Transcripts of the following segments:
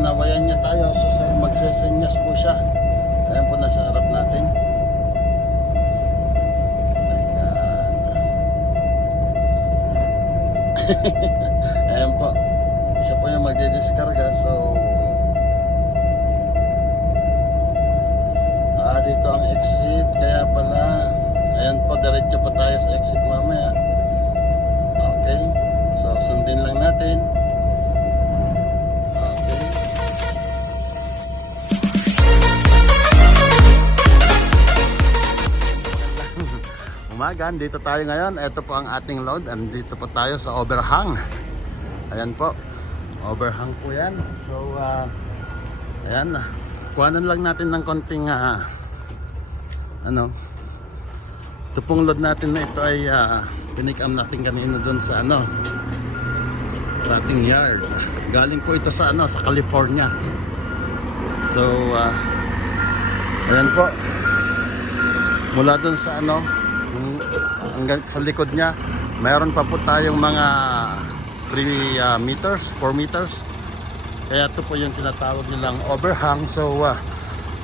sinawayan niya tayo. So magsesenyas po siya. Ayan po nasa harap natin. Ayan po. Siya po yung magdidiskarga. So dito ang exit. Kaya pala ayan po, diretso po tayo sa exit mamaya. Okay. So sundin lang natin. Okay. Umaga, dito tayo ngayon. Ito po ang ating load. Andito po tayo sa overhang. Ayan po. Overhang po yan. So ayan. Kuhanan lang natin ng konting ito pong load natin na ito ay pinikam natin kanina doon sa sa ating yard. Galing po ito sa sa California. So ayan po, mula doon sa hanggang sa likod niya mayroon pa po tayong mga 3 meters, 4 meters. Kaya ito po yung tinatawag nilang overhang. So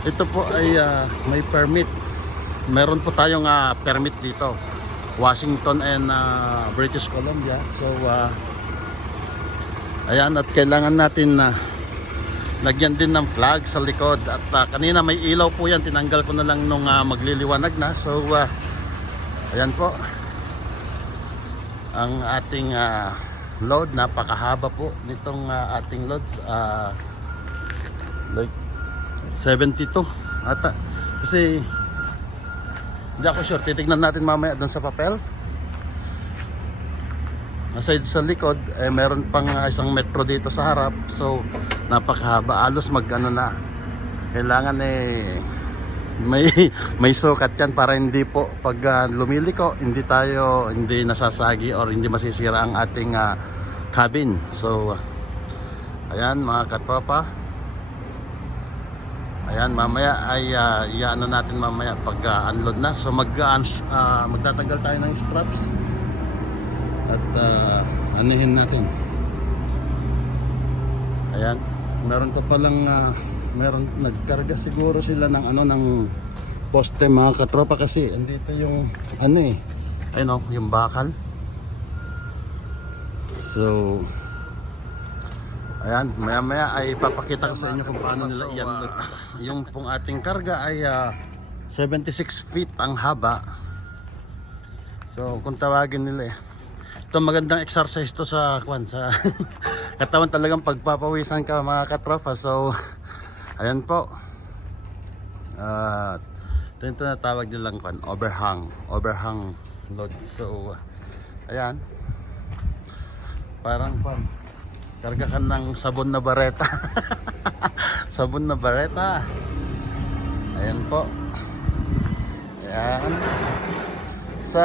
ito po ay may permit. Meron po tayong permit dito, Washington and British Columbia. So ayan, at kailangan natin lagyan din ng flag sa likod. At kanina may ilaw po yan, tinanggal ko na lang nung magliliwanag na. So ayan po ang ating load. Napakahaba po nitong ating load, like 72 ata, kasi hindi ako sure. Titignan natin mamaya doon sa papel. Aside sa likod, meron pang isang metro dito sa harap. So napakahaba, alos na. Kailangan may sukat yan para hindi po pag lumiliko hindi nasasagi or hindi masisira ang ating cabin. So ayan mga katropa. Ayan, mamaya ay iyaano natin mamaya pag unload na. So magtatanggal tayo ng straps at anihin natin. Ayan, meron pa palang meron nagkarga siguro sila ng ng poste mga katropa, kasi andito yung ayun yung bakal. So ayan, maya maya ay papakita ko sa inyo kung paano nila i-unload. Yung pong ating karga ay 76 feet ang haba. So kung tawagin nila ito, magandang exercise to sa katawan, talagang pagpapawisan ka mga katropa. So ayan po, ito na tawag nilang overhang load. So ayan, parang karga ka ng sabon na bareta. Sabon na bareta. Ayan po. Ayan. Sa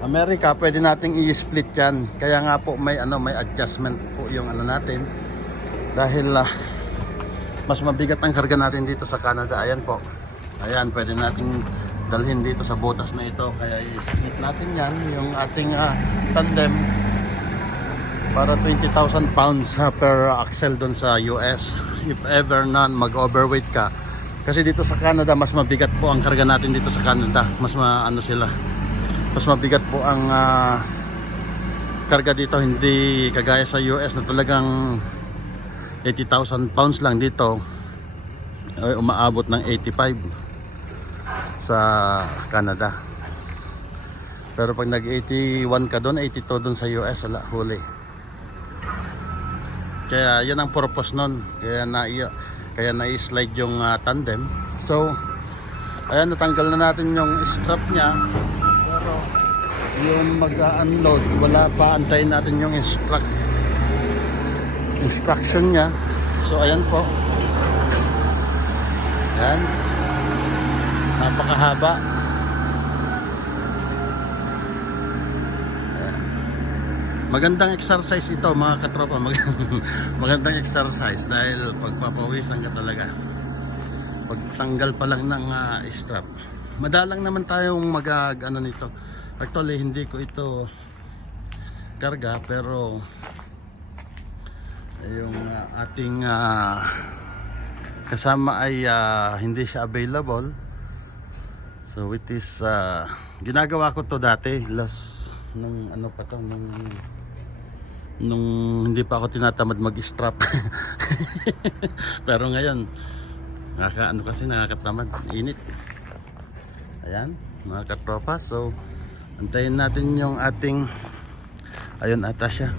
Amerika pwede nating i-split yan. Kaya nga po may adjustment po yung natin. Dahil mas mabigat ang karga natin dito sa Canada. Ayan po. Ayan, pwede nating dalhin dito sa butas na ito. Kaya i-split natin yan. Yung ating tandem, para 20,000 pounds per axle doon sa US. If ever mag-overweight ka. Kasi dito sa Canada, mas mabigat po ang karga natin dito sa Canada. Mas mas mabigat po ang karga dito. Hindi kagaya sa US na talagang 80,000 pounds lang. Dito ay umaabot ng 85 sa Canada. Pero pag nag-81 ka doon, 82 doon sa US, wala, huli. Kaya yan ang purpose nun. Kaya na-slide yung tandem. So ayan, natanggal na natin yung strap nya. Pero yung mag-unload, wala pa, antayin natin yung instruction nya. So ayan po. Ayan, napakahaba. Magandang exercise ito mga katropa. Magandang exercise dahil pagpapawisan ka talaga pagtanggal pa lang ng strap. Madalang naman tayong nito. Actually hindi ko ito karga, pero yung ating kasama ay hindi siya available. So it is ginagawa ko to dati last nung ano pa to nung hindi pa ako tinatamad mag-strap. Pero ngayon nakakatamad, init. Ayan mga katropa, so antayin natin yung ating, ayun ata siya.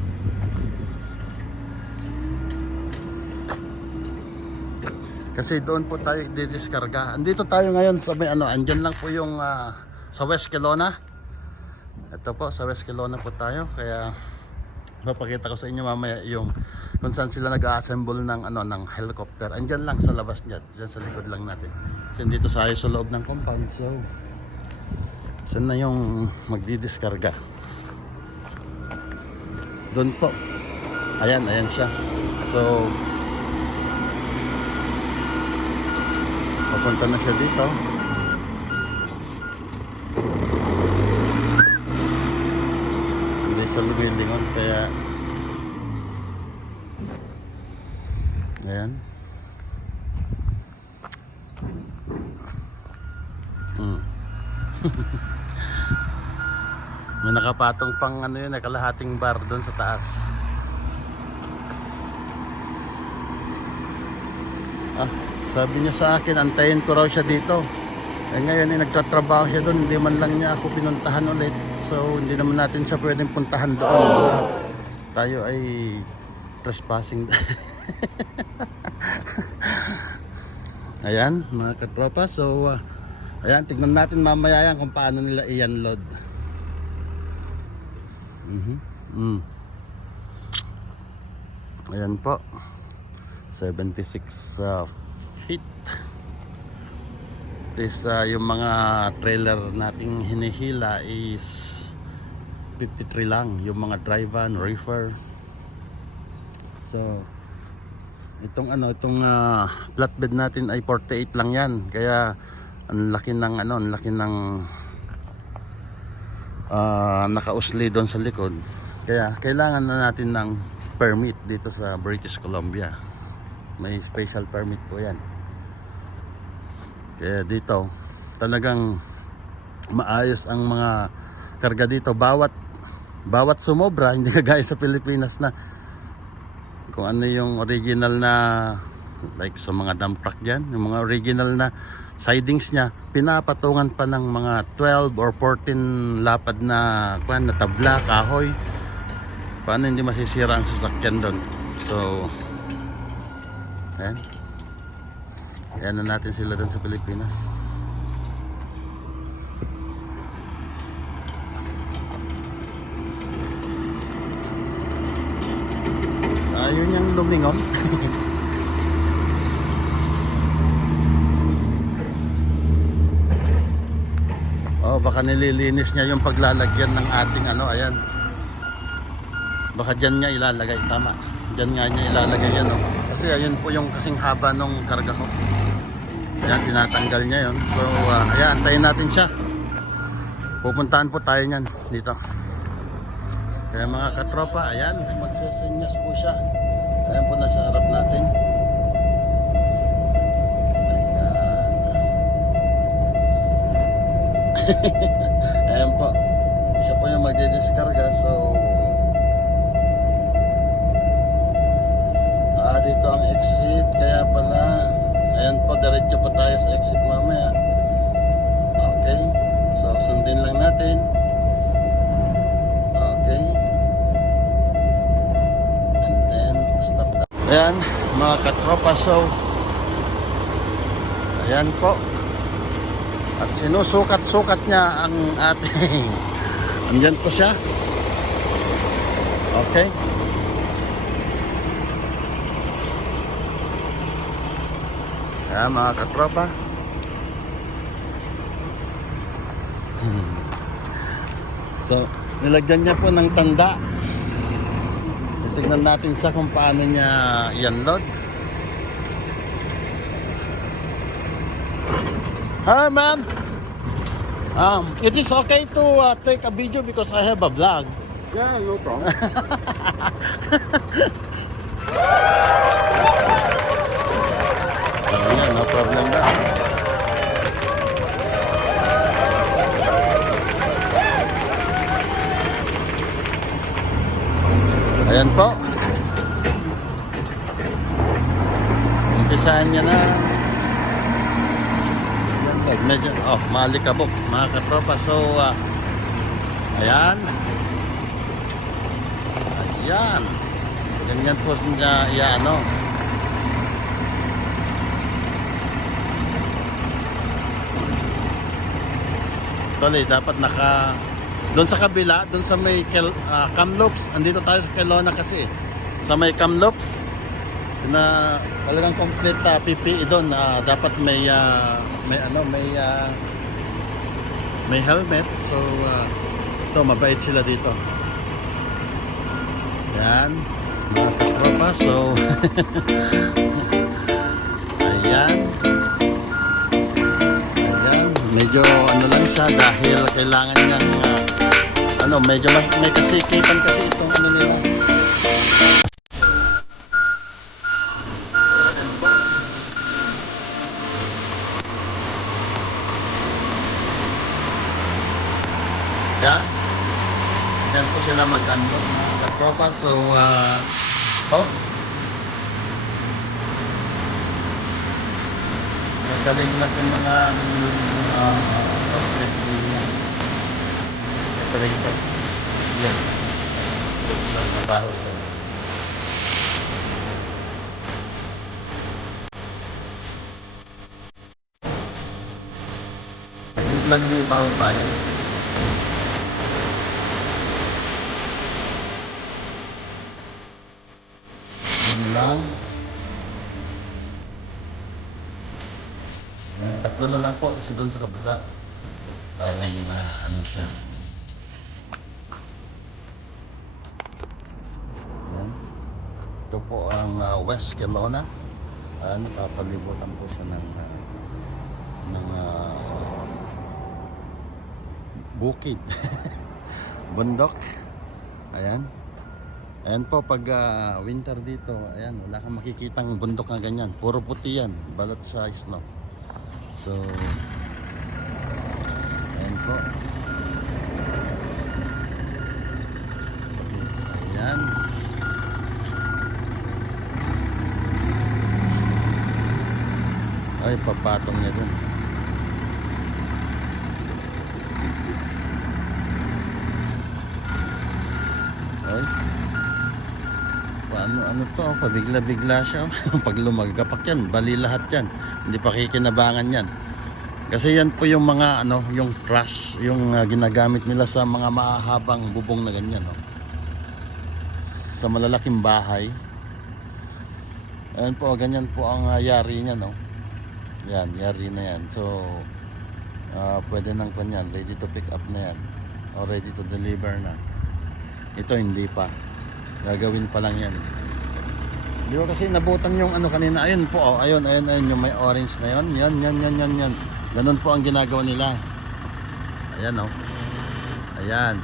Kasi doon po tayo didiskarga. Andito tayo ngayon sa may andyan lang po yung sa West Kelowna. Ito po sa West Kelowna po tayo, kaya papakita ko sa inyo mamaya yung kung saan sila nag-assemble ng ng helicopter. Andyan lang sa labas niyan, diyan sa likod lang natin. Kasi dito tayo sa loob ng compound. So saan na yung magdidiskarga? Doon po. Ayan siya. So papunta na siya dito. Hindi siya lumilingon, kaya ayan. May nakapatong pang kalahating bar doon sa taas. Sabi niya sa akin, antayin ko raw siya dito. Ngayon nagtatrabaho siya doon, hindi man lang niya ako pinuntahan ulit. So hindi naman natin siya pwedeng puntahan doon. Tayo ay trespassing. Ayan mga katropa, so ayan, tignan natin mamaya yan kung paano nila i-unload. Ayan po, 76 feet. This yung mga trailer nating hinihila is 53 lang, yung mga dry van, reefer. So itong flatbed natin ay 48 lang yan, kaya ang laki ng nakausli doon sa likod. Kaya kailangan na natin ng permit dito sa British Columbia. May special permit po yan. Kaya dito talagang maayos ang mga karga dito. Bawat sumobra, hindi kagaya sa Pilipinas na kung ano yung original na, like sa mga dump truck dyan, yung mga original na sidings niya, pinapatungan pa ng mga 12 or 14 lapad na tabla, kahoy. Paano hindi masisira ang sasakyan doon? So ayan, ayan na natin sila doon sa Pilipinas. Ayun yung lumingon. Oh, baka nililinis niya yung paglalagyan ng ating ayan. Baka dyan niya ilalagay, tama. Dyan nga niya ilalagay yan, Kasi ayun po yung kasing haba nung karga ko. Ayan, tinatanggal niya yun. So, ayan, antayin natin siya. Pupuntahan po tayo niyan dito. Kaya mga katropa, ayan, magsusunyas po siya. Ayan po, nasa harap natin. Ayan po, siya po yung magdidiskarga. So dito ang exit, kaya pala ayan po, diretso po tayo sa exit mamaya. Okay, so sundin lang natin. Okay, and then stop na. Ayan mga katropa, so ayan po, at sinusukat-sukat niya ang ating andyan po siya. Okay, ayan mga katropa. So nilagyan niya po ng tanda. Tignan natin sa kung paano niya i-unload. Hi man, it is okay to take a video because I have a vlog. Yeah, no problem. Umpisahan niya na. Medyo, maalikabok mga katropa. So, ayan. Ayan. Ganyan po niya, ano. Tuloy, dapat doon sa kabila, doon sa may Kamloops. Andito tayo sa Kelowna kasi. Sa may Kamloops na talagang complete PPE doon. Dapat may helmet. So ito, mabait sila dito. Yan mga katropa. So ayan, medyo ano lang siya dahil kailangan niyang medyo may kasikipan kasi itong ano nila. Yan po sila mag-ano mga katropa. So magaling na yung mga ito rin ito. Yan. Trabaho ito. Lang yung baho pa yan. Yan lang. Tatlo na lang po kasi doon sa kabila. Parang ano siya. Yan. Ito po ang West Kelowna. Napapalibutan po siya ng bukid. Bundok. Ayan. Ayan po pag winter dito, ayan, wala kang makikitang bundok na ganyan. Puro puti yan, balot sa snow. So, ayan po. Ayan. Ay, papatong niya dun. Ay. Ano to, pabigla-bigla siya. Pag lumagapak yan, bali lahat yan. Hindi pa kikinabangan yan. Kasi yan po yung mga yung crush, yung ginagamit nila sa mga mahahabang bubong na ganyan, sa malalaking bahay. Ayan po, ganyan po ang yari niya, yan, yari na yan. So pwede nang kanyan, ready to pick up na yan, o ready to deliver na. Ito hindi pa, gagawin pa lang yan. Di ba kasi nabutan yung kanina. Ayun po, ayun yung may orange na yon. Yan. Ganun po ang ginagawa nila. Ayan, ayan.